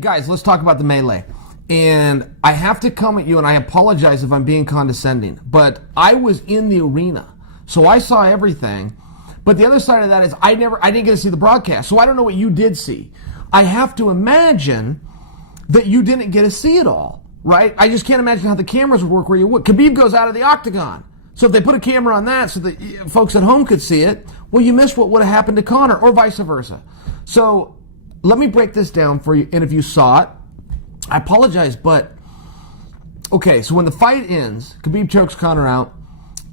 Guys, let's talk about the melee. And I have to come at you, and I apologize if I'm being condescending, but I was in the arena, so I saw everything. But the other side of that is I didn't get to see the broadcast, so I don't know what you did see. I have to imagine that you didn't get to see it all, right? I just can't imagine how the cameras would work where you would. Khabib goes out of the octagon. So if they put a camera on that so that folks at home could see it, well, you missed what would have happened to Conor, or vice versa. So let me break this down for you, and if you saw it, I apologize, but okay, so when the fight ends, Khabib chokes Conor out,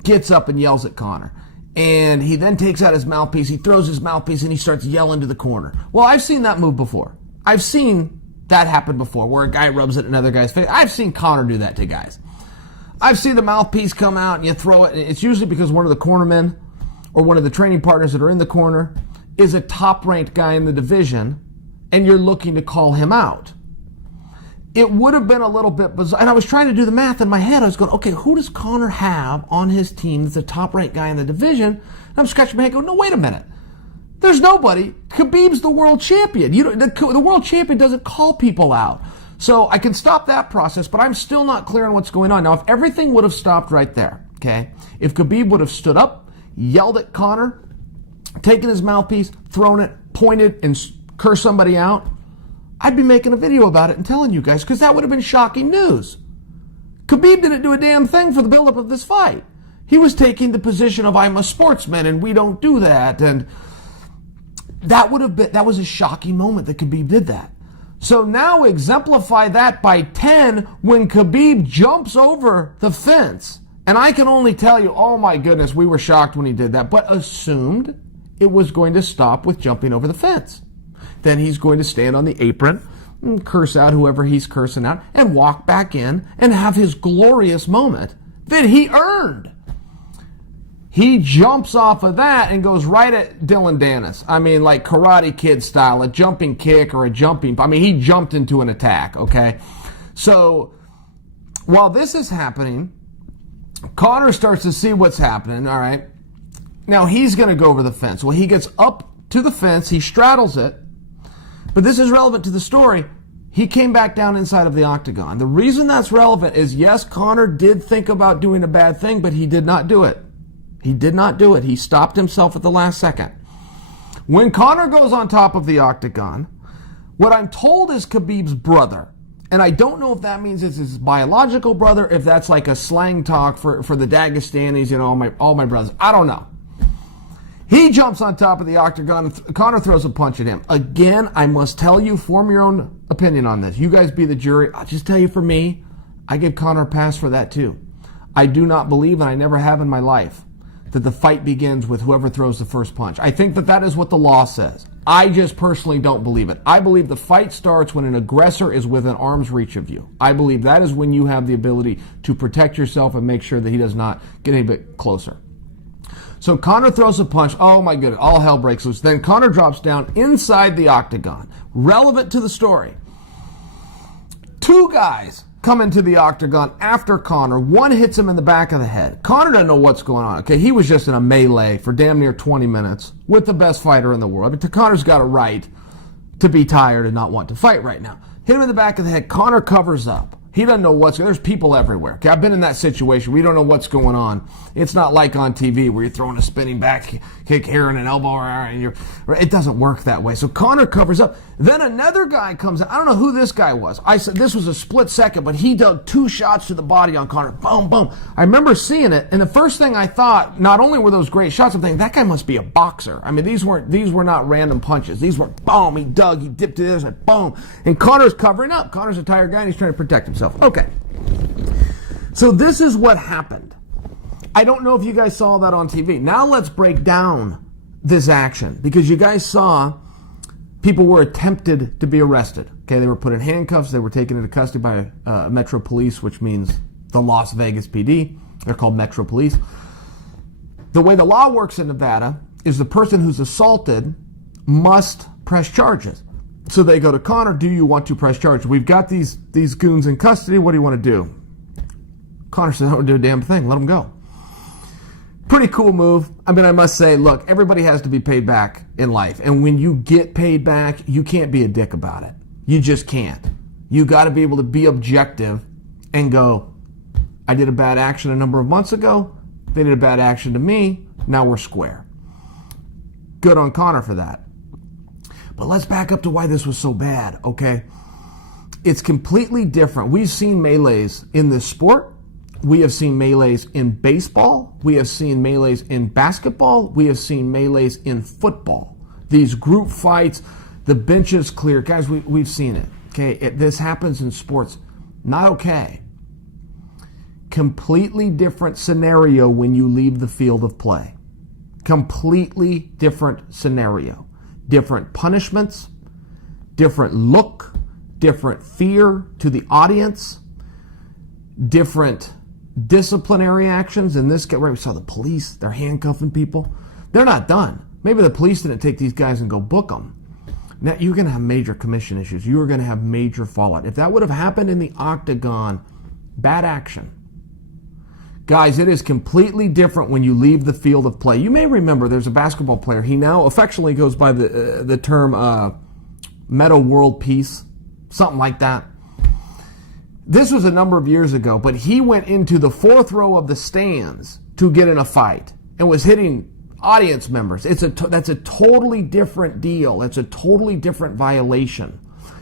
gets up and yells at Conor. And he then takes out his mouthpiece, he throws his mouthpiece, and he starts yelling to the corner. Well, I've seen that move before. I've seen that happen before, where a guy rubs it in another guy's face. I've seen Conor do that to guys. I've seen the mouthpiece come out and you throw it. It's usually because one of the cornermen or one of the training partners that are in the corner is a top-ranked guy in the division, and you're looking to call him out. It would have been a little bit bizarre. And I was trying to do the math in my head. I was going, okay, who does Conor have on his team that's a top-ranked guy in the division? And I'm scratching my head going, no, wait a minute. There's nobody. Khabib's the world champion. The world champion doesn't call people out. So I can stop that process, but I'm still not clear on what's going on. Now, if everything would have stopped right there, okay, if Khabib would have stood up, yelled at Conor, taken his mouthpiece, thrown it, pointed, and cursed somebody out, I'd be making a video about it and telling you guys, because that would have been shocking news. Khabib didn't do a damn thing for the buildup of this fight. He was taking the position of, I'm a sportsman and we don't do that. And that was a shocking moment that Khabib did that. So now exemplify that by 10 when Khabib jumps over the fence. And I can only tell you, oh my goodness, we were shocked when he did that, but assumed it was going to stop with jumping over the fence. Then he's going to stand on the apron and curse out whoever he's cursing out and walk back in and have his glorious moment that he earned. He jumps off of that and goes right at Dillon Danis. I mean, like Karate Kid style, a jumping kick or a jumping... I mean, he jumped into an attack, okay? So while this is happening, Conor starts to see what's happening, all right? Now, he's going to go over the fence. Well, he gets up to the fence, he straddles it, but this is relevant to the story. He came back down inside of the octagon. The reason that's relevant is, yes, Conor did think about doing a bad thing, but he did not do it. He did not do it. He stopped himself at the last second. When Conor goes on top of the octagon, what I'm told is Khabib's brother, and I don't know if that means it's his biological brother, if that's like a slang talk for the Dagestanis, you know, all my brothers. I don't know. He jumps on top of the octagon. Conor throws a punch at him. Again, I must tell you, form your own opinion on this. You guys be the jury. I'll just tell you, for me, I give Conor a pass for that too. I do not believe, and I never have in my life, that the fight begins with whoever throws the first punch. I think that is what the law says. I just personally don't believe it. I believe the fight starts when an aggressor is within arm's reach of you. I believe that is when you have the ability to protect yourself and make sure that he does not get any bit closer. So Conor throws a punch. Oh my goodness, all hell breaks loose. Then Conor drops down inside the octagon. Relevant to the story. Two guys come into the octagon after Conor. One hits him in the back of the head. Conor doesn't know what's going on. Okay, he was just in a melee for damn near 20 minutes with the best fighter in the world. I mean, Conor's got a right to be tired and not want to fight right now. Hit him in the back of the head. Conor covers up. He doesn't know what's going on. There's people everywhere. Okay, I've been in that situation. We don't know what's going on. It's not like on TV where you're throwing a spinning back kick here and an elbow, and it doesn't work that way. So Conor covers up. Then another guy comes in. I don't know who this guy was. I said this was a split second, but he dug two shots to the body on Conor. Boom, boom. I remember seeing it, and the first thing I thought, not only were those great shots, I'm thinking, that guy must be a boxer. I mean, these were not random punches. These were boom, he dug, he dipped to this, and boom. And Conor's covering up. Conor's a tired guy, and he's trying to protect himself. Okay. So this is what happened. I don't know if you guys saw that on TV. Now let's break down this action, because you guys saw people were attempted to be arrested. Okay, they were put in handcuffs. They were taken into custody by Metro Police, which means the Las Vegas PD. They're called Metro Police. The way the law works in Nevada is the person who's assaulted must press charges. So they go to Conor, do you want to press charges? We've got these goons in custody. What do you want to do? Conor said, I don't do a damn thing. Let them go. Pretty cool move. I mean, I must say, look, everybody has to be paid back in life. And when you get paid back, you can't be a dick about it. You just can't. You got to be able to be objective and go, I did a bad action a number of months ago. They did a bad action to me. Now we're square. Good on Conor for that. But let's back up to why this was so bad, okay? It's completely different. We've seen melees in this sport. We have seen melees in baseball. We have seen melees in basketball. We have seen melees in football. These group fights, the benches clear. Guys, we've seen it, okay? This happens in sports. Not okay. Completely different scenario when you leave the field of play. Completely different scenario. Different punishments, different look, different fear to the audience, different disciplinary actions. In this case, right, we saw the police, they're handcuffing people. They're not done. Maybe the police didn't take these guys and go book them. Now, you're going to have major commission issues. You are going to have major fallout. If that would have happened in the octagon, bad action. Guys, it is completely different when you leave the field of play. You may remember there's a basketball player. He now affectionately goes by the term Meta World Peace, something like that. This was a number of years ago, but he went into the fourth row of the stands to get in a fight and was hitting audience members. That's a totally different deal. It's a totally different violation.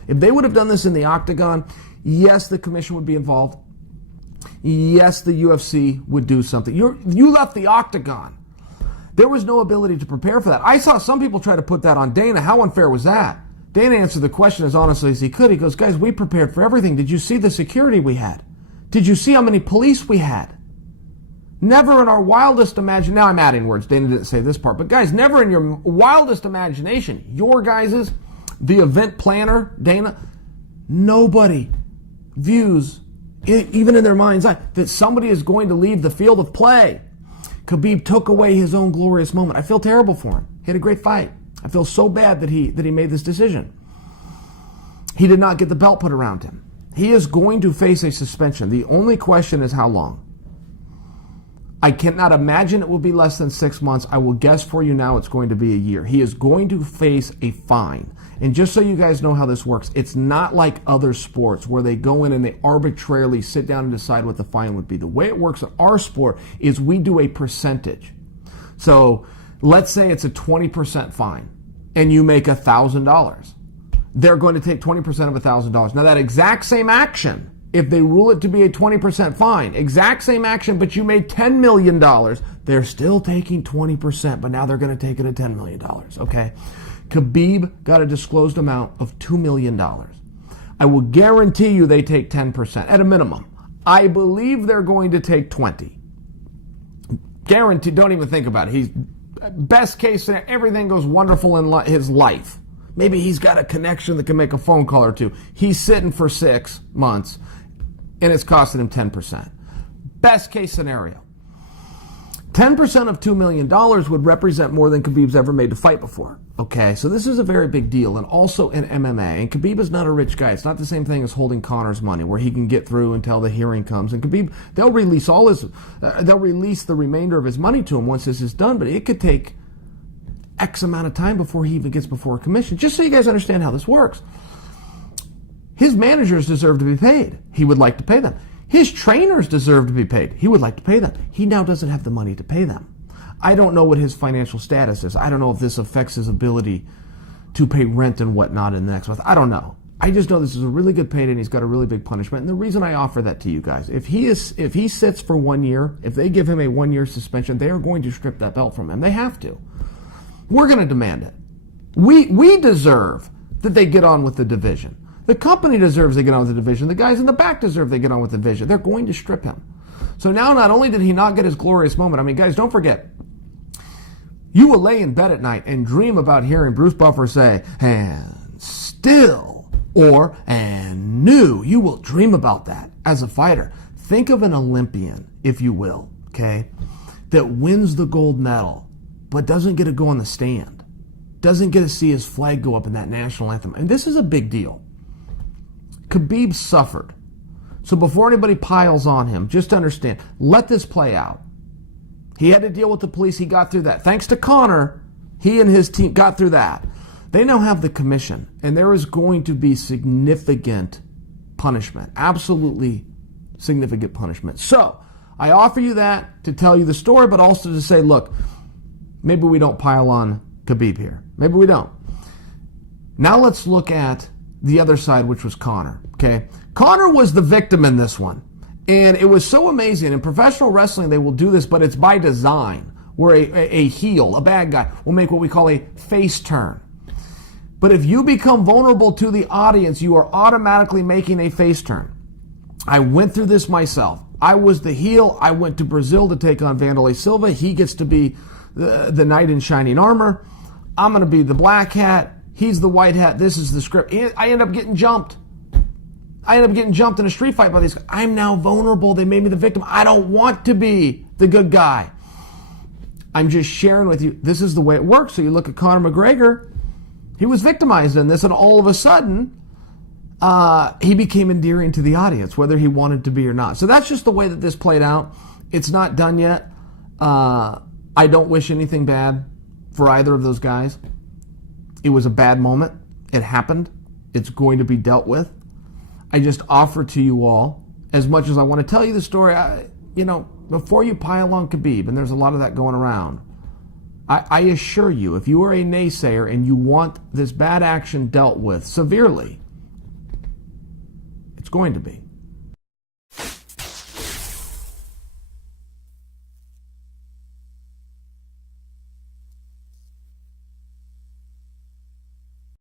If they would have done this in the octagon, yes, the commission would be involved. Yes, the UFC would do something. You left the octagon. There was no ability to prepare for that. I saw some people try to put that on Dana. How unfair was that? Dana answered the question as honestly as he could. He goes, guys, we prepared for everything. Did you see the security we had? Did you see how many police we had? Never in our wildest imagination. Now I'm adding words. Dana didn't say this part. But guys, never in your wildest imagination, your guys's, the event planner, Dana, nobody views even in their mind's eye, that somebody is going to leave the field of play. Khabib took away his own glorious moment. I feel terrible for him. He had a great fight. I feel so bad that he made this decision. He did not get the belt put around him. He is going to face a suspension. The only question is how long. I cannot imagine it will be less than 6 months. I will guess for you now it's going to be a year. He is going to face a fine. And just so you guys know how this works, it's not like other sports where they go in and they arbitrarily sit down and decide what the fine would be. The way it works in our sport is we do a percentage. So let's say it's a 20% fine and you make $1,000. They're going to take 20% of $1,000. Now that exact same action, if they rule it to be a 20% fine, exact same action, but you made $10 million, they're still taking 20%, but now they're going to take it at $10 million, okay? Khabib got a disclosed amount of $2 million. I will guarantee you they take 10% at a minimum. I believe they're going to take 20. Guaranteed, don't even think about it. He's best case scenario, everything goes wonderful in his life. Maybe he's got a connection that can make a phone call or two. He's sitting for 6 months and it's costing him 10%. Best case scenario. 10% of $2 million would represent more than Khabib's ever made to fight before. Okay, so this is a very big deal, and also in MMA. And Khabib is not a rich guy. It's not the same thing as holding Conor's money, where he can get through until the hearing comes. And Khabib, they'll release the remainder of his money to him once this is done, but it could take X amount of time before he even gets before a commission. Just so you guys understand how this works. His managers deserve to be paid. He would like to pay them. His trainers deserve to be paid. He would like to pay them. He now doesn't have the money to pay them. I don't know what his financial status is. I don't know if this affects his ability to pay rent and whatnot in the next month. I don't know. I just know this is a really good payday and he's got a really big punishment. And the reason I offer that to you guys, if he sits for 1 year, if they give him a 1-year suspension, they are going to strip that belt from him. They have to. We're going to demand it. We deserve that they get on with the division. The company deserves they get on with the division. The guys in the back deserve they get on with the division. They're going to strip him. So now not only did he not get his glorious moment, I mean, guys, don't forget, you will lay in bed at night and dream about hearing Bruce Buffer say, and still, or and new. You will dream about that as a fighter. Think of an Olympian, if you will, okay, that wins the gold medal, but doesn't get to go on the stand, doesn't get to see his flag go up in that national anthem. And this is a big deal. Khabib suffered. So before anybody piles on him, just understand, let this play out. He had to deal with the police. He got through that. Thanks to Conor, he and his team got through that. They now have the commission, and there is going to be significant punishment, absolutely significant punishment. So I offer you that to tell you the story, but also to say, look, maybe we don't pile on Khabib here. Maybe we don't. Now let's look at the other side, which was Conor. Okay, Conor was the victim in this one, and it was so amazing. In professional wrestling, they will do this, but it's by design, where a heel, a bad guy, will make what we call a face turn. But if you become vulnerable to the audience, you are automatically making a face turn. I went through this myself. I was the heel. I went to Brazil to take on Vanderlei Silva. He gets to be the knight in shining armor. I'm going to be the black hat. He's the white hat. This is the script. I end up getting jumped. I end up getting jumped in a street fight by these guys. I'm now vulnerable. They made me the victim. I don't want to be the good guy. I'm just sharing with you, this is the way it works. So you look at Conor McGregor. He was victimized in this, and all of a sudden, he became endearing to the audience, whether he wanted to be or not. So that's just the way that this played out. It's not done yet. I don't wish anything bad for either of those guys. It was a bad moment. It happened. It's going to be dealt with. I just offer to you all, as much as I want to tell you the story, before you pile on Khabib, and there's a lot of that going around, I assure you, if you are a naysayer and you want this bad action dealt with severely, it's going to be.